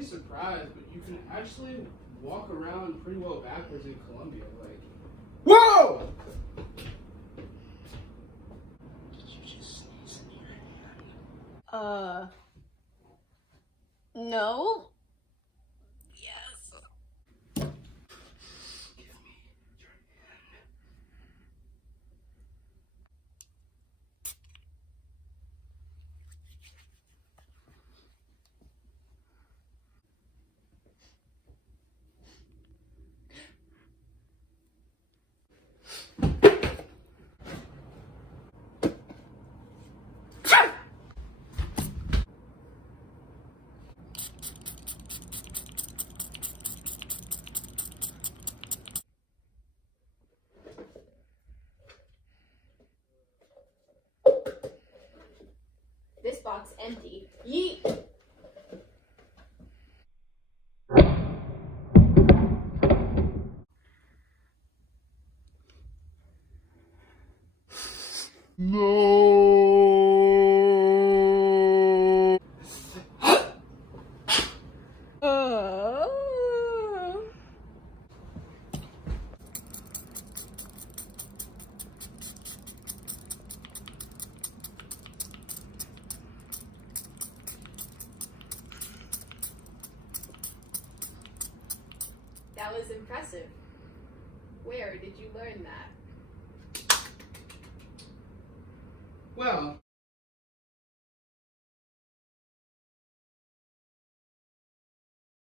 be surprised, but you can actually walk around pretty well backwards in Colombia. Like, whoa! Did you just sneeze in your hand? No. Yes. Give me your hand. This box empty. Yeet. No. That was impressive. Where did you learn that? Well,